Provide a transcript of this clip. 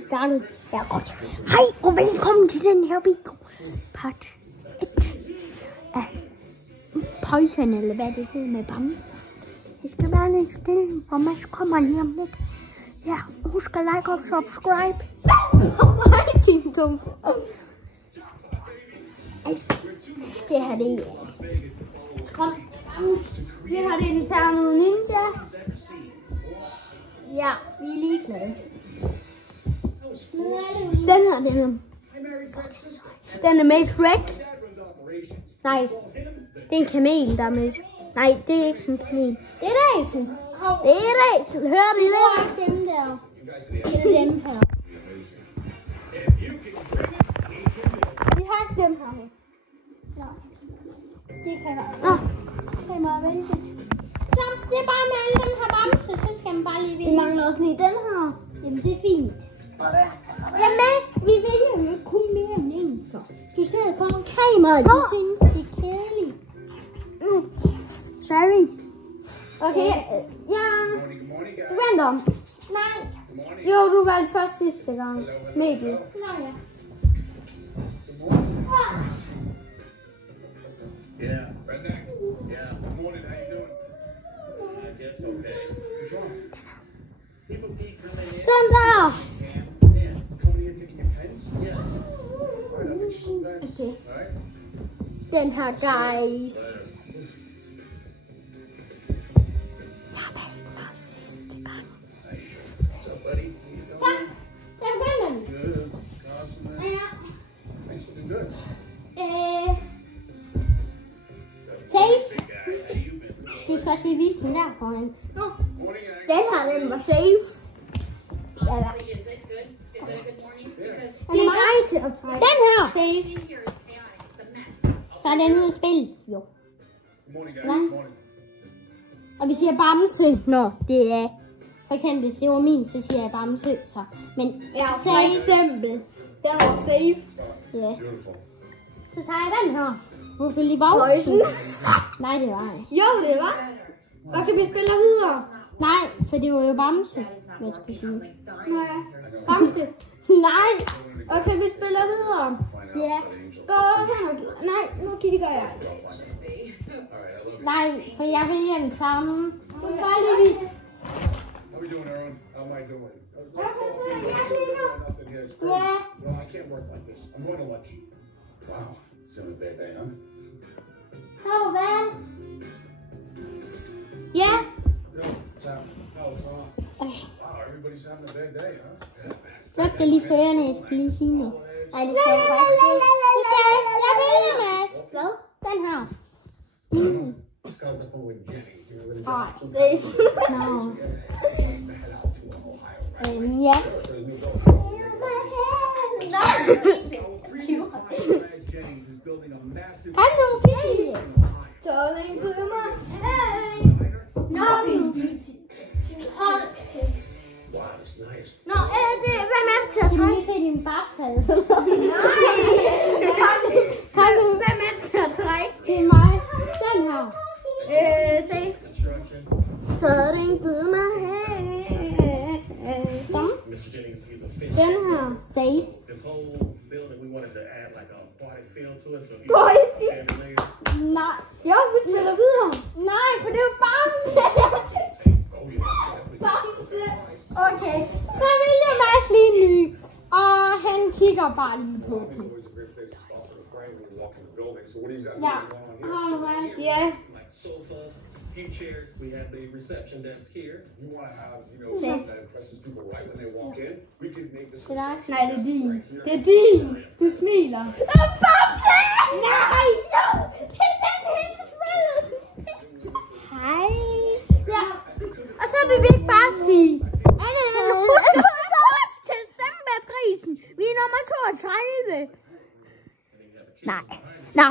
Startet. Ja, godt. Hej og velkommen til den her video. Part 1 af Poison, eller hvad det hedder med Bamse. Det skal være lidt stille, for Mads kommer lige om lidt. Ja, husk at like og subscribe. Hej, din dum. Det her det er Skrål. Vi har det interne ninja. Ja, vi er lige glade. Den her, den er med Shrek. Nej, det er en kamel, der er med. Nej, det er ikke en kamel. Det er ræsen. Det er ræsen. Hører I det? Det er dem der. Det er dem her. Vi har ikke dem her med. Nå. Det kan jeg. Nå. Det må jeg vente. Så det er bare med alle dem her Bamse, så skal man bare lige vente. Vi mangler også lige den her. Jamen, det er fint. Ja, Mads, vi vælger jo ikke kun mere end en, så. Du sidder foran kameraet, du synes, det er kedeligt. Sorry. Okay, ja. Vent om. Nej. Jo, du valgte først sidste gang. Maybe. Nej, ja. Yeah, redneck. Yeah, good morning. How you doing? I guess okay. You sure? People keep coming in. Sådan der. Okay. Den her, guys. Jeg valgte mig sidste gang. Så, den begynder den. Safe. Du skal også lige vise den der foran. Den her, den var safe. Ja. Det er dig til at trække. Den her. Safe. Så er den ude at spille. Jo. Ja. Og vi siger Bamse, når det er. For eksempel, hvis det var min, så siger jeg Bamse. Så. Men ja, for eksempel. Den var safe. Ja. Så tager jeg den her. Hvorfor lige Bamse? Nej, det var jeg. Jo, det var. Og kan vi spille videre? Nej, for det var jo Bamse. Hvad skal jeg sige? Nej, Bamse. Nej. Okay, vi spiller videre. Ja. Gå her. Nej, nu kan de gøre jer. Nej, for jeg vælger den samme. Du kan bare lige. Ja. How bad? Ja. Jeg skal lige føre, når jeg skal lige sige noget. Nej, det skal jeg faktisk ikke. Det skal jeg ikke. Jeg vælger, Mads. Hvad? Den her. Ej, safe. No. Ja. Hej nu, Kiki. Darling to my hey. Nothing beauty. Nå, hvad er med til at trække? Kan du lige se din babshals? Kan du, hvad er med til at trække? Det er mig. Den her. Safe. Turning to my head. Den her. Safe. Nej. Jo, vi spiller videre. Nej, for det er jo Bamse. Bamse. Okay, så vil jeg Mads lige ny. Og han kigger bare lige på den. Ja, har du hvad? Ja. Few chairs. We have the reception desk here. You want to have, you know, something that impresses people right when they walk in. We can make this. Nej, det er din. Det er din. Du smiler. Bamse! Nej, jo! Det er den hele spillet. Hej. Ja. Og så vil vi ikke bare sige. Husk os til Decemberprisen. Vi er nummer 32. Nej. Nå.